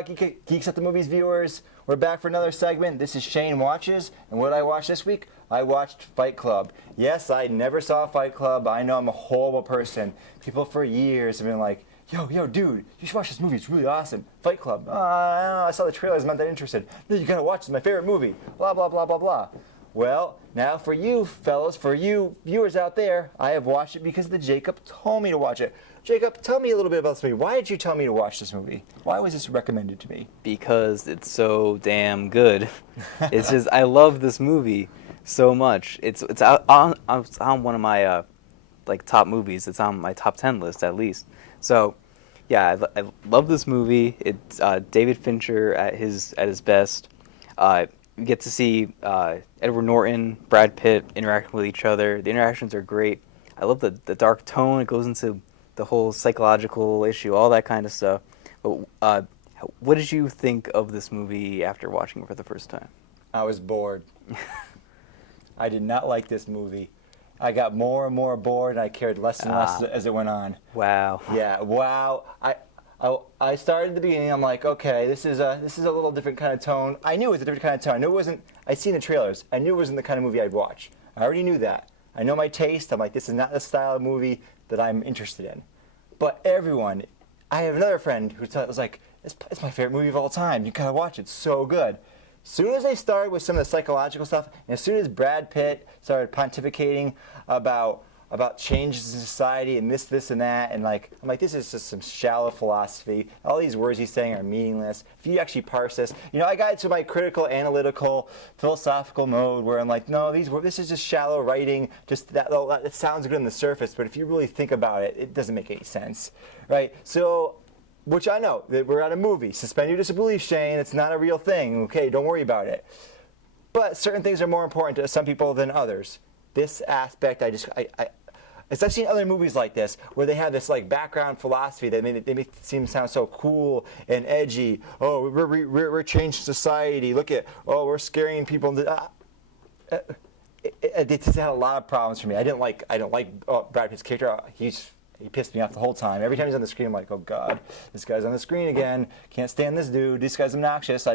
Geeks at the Movies viewers. We're back for another segment. This is Shane Watches, and what did I watch this week? I watched Fight Club. Yes, I never saw Fight Club. I know I'm a horrible person. People for years have been like, yo, dude, you should watch this movie. It's really awesome. Fight Club. I don't know. I saw the trailers. I'm not that interested. No, you gotta watch it. It's my favorite movie. Blah, blah, blah, blah, blah. Well, now for you fellas, for you viewers out there, I have watched it because Jacob told me to watch it. Jacob, tell me a little bit about this movie. Why did you tell me to watch this movie? Why was this recommended to me? Because it's so damn good. It's just, I love this movie so much. It's on one of my top movies. It's on my top 10 list at least. So, yeah, I love this movie. It's David Fincher at his best. You get to see Edward Norton, Brad Pitt interacting with each other. The interactions are great. I love the dark tone. It goes into the whole psychological issue, all that kind of stuff. But what did you think of this movie after watching it for the first time? I was bored. I did not like this movie. I got more and more bored, and I cared less and less as it went on. Wow. Yeah, wow. I started at the beginning. I'm like, okay, this is a little different kind of tone. I knew it was a different kind of tone. I knew it wasn't. I'd seen the trailers. I knew it wasn't the kind of movie I'd watch. I already knew that. I know my taste. I'm like, this is not the style of movie that I'm interested in. But everyone, I have another friend who was like, it's my favorite movie of all time. You gotta watch it. It's so good. As soon as they started with some of the psychological stuff, and as soon as Brad Pitt started pontificating about changes in society and this and that, and I'm like, this is just some shallow philosophy. All these words he's saying are meaningless. If you actually parse this, I got into my critical, analytical, philosophical mode where I'm like, no, this is just shallow writing. Just that it sounds good on the surface, but if you really think about it, it doesn't make any sense, right? So, which I know that we're at a movie. Suspend your disbelief, Shane. It's not a real thing. Okay, don't worry about it. But certain things are more important to some people than others. This aspect, as I've seen other movies like this, where they have this background philosophy that they make it seem sound so cool and edgy. Oh, we're changing society. Look at, we're scaring people. It just had a lot of problems for me. I don't like Brad Pitt's character. He pissed me off the whole time. Every time he's on the screen, I'm like, oh God, this guy's on the screen again. Can't stand this dude. This guy's obnoxious.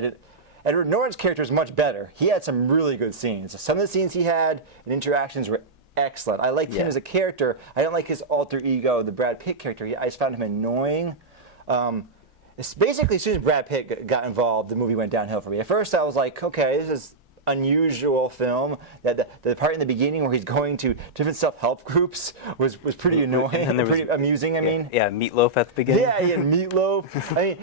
Edward Norton's character is much better. He had some really good scenes. Some of the scenes he had and interactions were excellent. I liked him as a character. I don't like his alter ego, the Brad Pitt character. I just found him annoying. It's basically, as soon as Brad Pitt got involved, the movie went downhill for me. At first, I was like, okay, this is unusual film. That the part in the beginning where he's going to different self-help groups was pretty annoying and pretty amusing. I mean, Meatloaf at the beginning. Yeah, he had Meatloaf. I mean,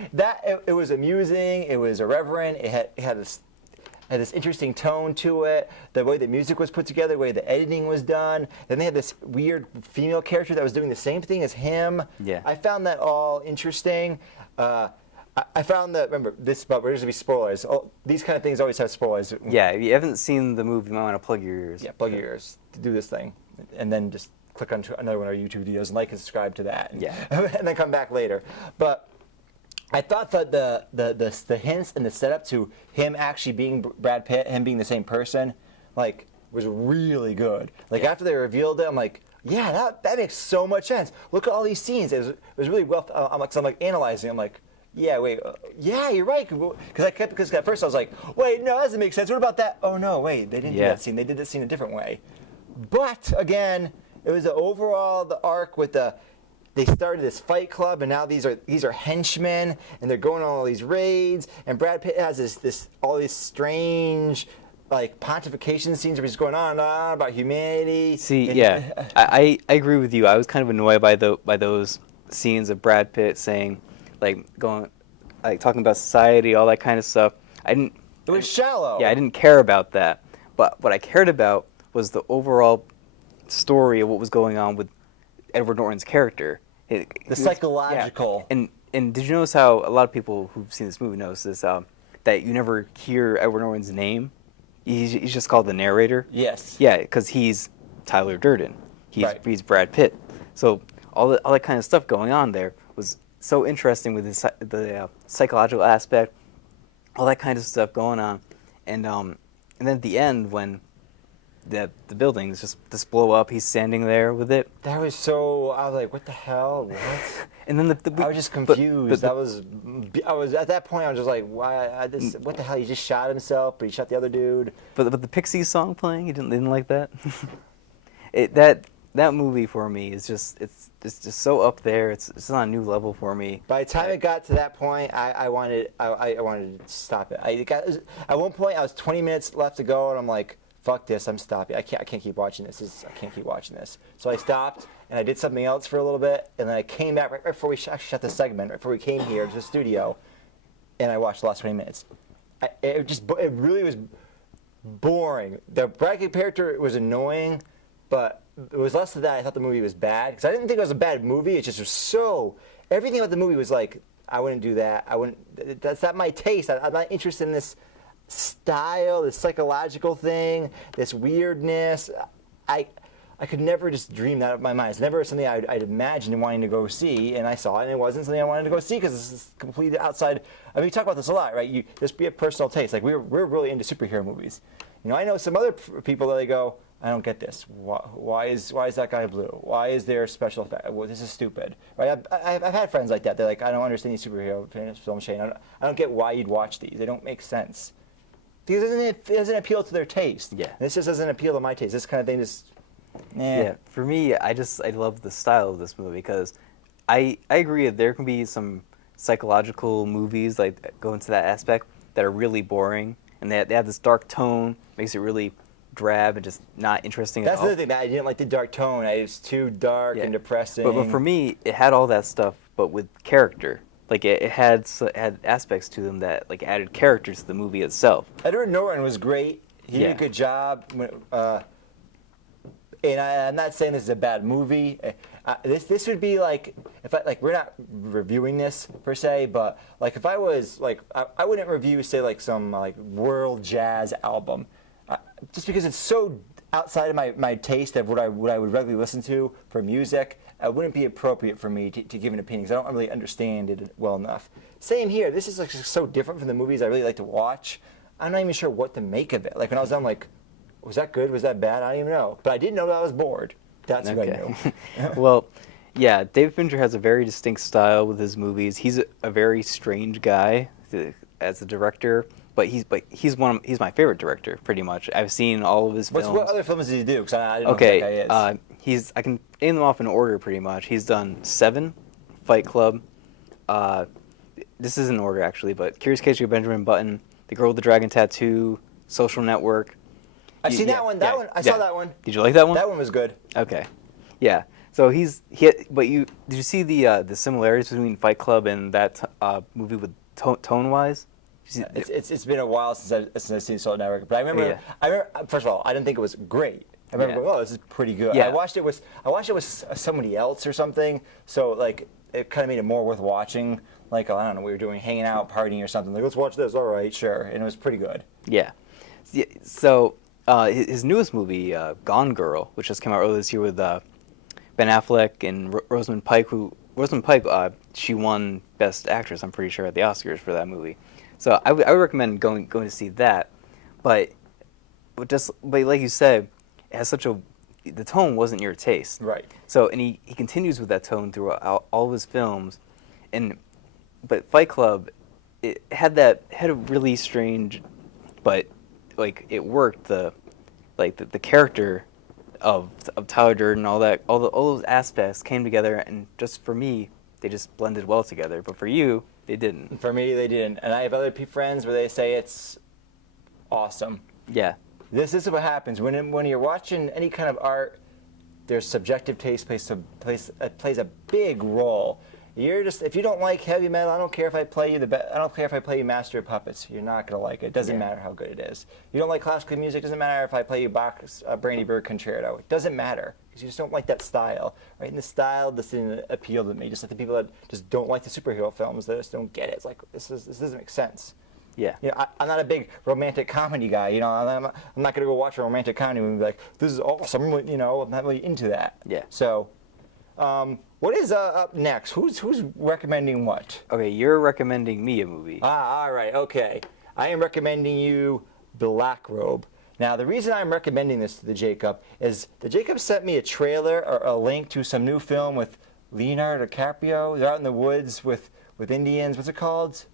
it was amusing. It was irreverent. It had this interesting tone to it. The way the music was put together, the way the editing was done. Then they had this weird female character that was doing the same thing as him. Yeah, I found that all interesting. I found that, remember, but there's going to be spoilers. These kind of things always have spoilers. Yeah, if you haven't seen the movie, you might want to plug your ears. Yeah, plug your ears to do this thing. And then just click on another one of our YouTube videos and like and subscribe to that. And then come back later. But I thought that the hints and the setup to him actually being Brad Pitt, him being the same person, was really good. After they revealed it, I'm like, yeah, that makes so much sense. Look at all these scenes. It was really well. I'm analyzing. I'm like, yeah, wait, yeah, you're right. Because at first I was like, wait, no, that doesn't make sense. What about that? Oh no, wait, they didn't do that scene. They did that scene a different way. But again, it was the arc with they started this fight club, and now these are henchmen, and they're going on all these raids, and Brad Pitt has all these strange pontification scenes where he's going on and on about humanity. I agree with you. I was kind of annoyed by those scenes of Brad Pitt saying, talking about society, all that kind of stuff. It was shallow. Yeah, I didn't care about that. But what I cared about was the overall story of what was going on with Edward Norton's character. The psychological. Yeah. And did you notice how a lot of people who've seen this movie notice this, that you never hear Edward Norton's name? He's just called the narrator. Yes. Yeah, because he's Tyler Durden. He's Brad Pitt. So all that kind of stuff going on there was so interesting with the psychological aspect, all that kind of stuff going on, and then at the end when the buildings just blow up. He's standing there with it. That was so. I was like, what the hell? What? And then I was just confused. I was at that point. I was just like, why? What the hell? He just shot himself, but he shot the other dude. But the Pixies song playing, you didn't like that. That movie for me is just it's just so up there. It's on a new level for me. By the time it got to that point, I wanted to stop it. At one point I was 20 minutes left to go, and I'm like, fuck this, I'm stopping. I can't keep watching this. I can't keep watching this. So I stopped and I did something else for a little bit, and then I came back right before we shut the segment, right before we came here to the studio, and I watched the last 20 minutes. It really was boring. The Bradley character was annoying, but it was less of that. I thought the movie was bad because I didn't think it was a bad movie. It just was so, everything about the movie was like, I wouldn't do that. That's not my taste. I'm not interested in this style, this psychological thing, this weirdness. I could never just dream that up in my mind. It's never something I'd imagined wanting to go see, and I saw it, and it wasn't something I wanted to go see because this is completely outside. I mean, we talk about this a lot, right? Just be a personal taste. Like we're really into superhero movies. You know, I know some other people that they go, I don't get this. Why is that guy blue? Why is there a special effect? Well, this is stupid, right? I've had friends like that. They're like, I don't understand these superhero films, Shane. I don't get why you'd watch these. They don't make sense. Because it doesn't appeal to their taste. Yeah. This just doesn't appeal to my taste. This kind of thing just, Yeah, for me, I love the style of this movie because I agree that there can be some psychological movies like that go into that aspect that are really boring, and they have this dark tone, makes it really drab and just not interesting at all. That's the other thing. That I didn't like the dark tone. It was too dark and depressing. But for me, it had all that stuff, but with character. Like it had aspects to them that like added character to the movie itself. Edward Norton was great. He did a good job. And I'm not saying this is a bad movie. This would be like we're not reviewing this per se, but like if I was like I wouldn't review say like some like world jazz album, just because it's so outside of my taste of what I would regularly listen to for music. It wouldn't be appropriate for me to give an opinion because I don't really understand it well enough. Same here. This is like so different from the movies I really like to watch. I'm not even sure what to make of it. Like when I was done, like, was that good? Was that bad? I don't even know. But I did know that I was bored. That's what I knew. Well, yeah, David Fincher has a very distinct style with his movies. He's a very strange guy as a director, but he's my favorite director pretty much. I've seen all of his films. What other films did he do? Because I didn't know who that guy is. I can name them off in order pretty much. He's done Seven, Fight Club. This is in order actually, but Curious Case of Benjamin Button, The Girl with the Dragon Tattoo, Social Network. I've seen that one. I saw that one. Did you like that one? That one was good. Okay, yeah. So but did you see the similarities between Fight Club and that movie with tone-wise? It's been a while since I've seen Social Network, but I remember. First of all, I didn't think it was great. I remember going, oh, this is pretty good. Yeah. I watched it with somebody else or something, so like it kind of made it more worth watching. Like I don't know, we were hanging out, partying or something. Like let's watch this. All right, sure, and it was pretty good. Yeah. So his newest movie, Gone Girl, which just came out earlier this year with Ben Affleck and Rosamund Pike, she won Best Actress, I'm pretty sure, at the Oscars for that movie. So I would recommend going to see that, but like you said, it has the tone wasn't your taste. Right. So and he continues with that tone throughout all of his films, but Fight Club, it had a really strange, but like it worked the character of Tyler Durden, all those aspects came together, and just for me they just blended well together. But for you, they didn't. For me, they didn't. And I have other friends where they say it's awesome. Yeah. This is what happens when you're watching any kind of art. There's subjective taste plays a big role. If you don't like heavy metal, I don't care if I play you Master of Puppets. You're not gonna like it. It doesn't matter how good it is. You don't like classical music. It doesn't matter if I play you Bach's Brandenburg Concerto. It doesn't matter because you just don't like that style, right? And the style just didn't appeal to me. Just like the people that just don't like the superhero films, they just don't get it. It's like this doesn't make sense. Yeah. You know, I'm not a big romantic comedy guy. You know, I'm not gonna go watch a romantic comedy and be like, this is awesome. You know, I'm not really into that. Yeah. So. What is up next? Who's recommending what? Okay, you're recommending me a movie. All right, okay. I am recommending you Black Robe. Now, the reason I'm recommending this to the Jacob is the Jacob sent me a trailer or a link to some new film with Leonardo DiCaprio. They're out in the woods with Indians. What's it called?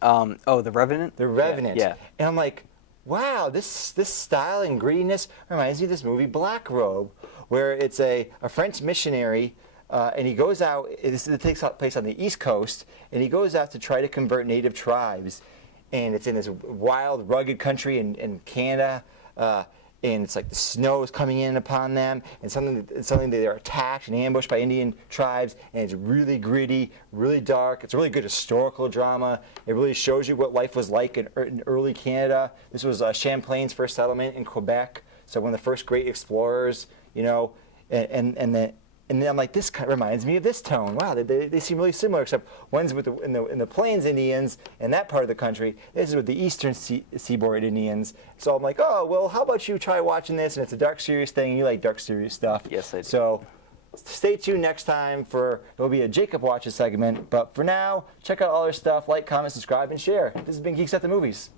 The Revenant? The Revenant. Yeah. And I'm like, wow, this style and grittiness reminds me of this movie Black Robe, where it's a French missionary, and he goes out. It takes place on the East Coast, and he goes out to try to convert native tribes. And it's in this wild, rugged country in Canada, and it's like the snow is coming in upon them, and suddenly they're attacked and ambushed by Indian tribes, and it's really gritty, really dark. It's a really good historical drama. It really shows you what life was like in early Canada. This was Champlain's first settlement in Quebec, so one of the first great explorers, you know, and then I'm like, this kind of reminds me of this tone. Wow, they seem really similar, except one's with in the Plains Indians in that part of the country. This is with the Eastern Seaboard Indians. So I'm like, oh, well, how about you try watching this? And it's a dark, serious thing, and you like dark, serious stuff. Yes, I do. So stay tuned next time there'll be a Jacob Watches segment. But for now, check out all our stuff, like, comment, subscribe, and share. This has been Geeks at the Movies.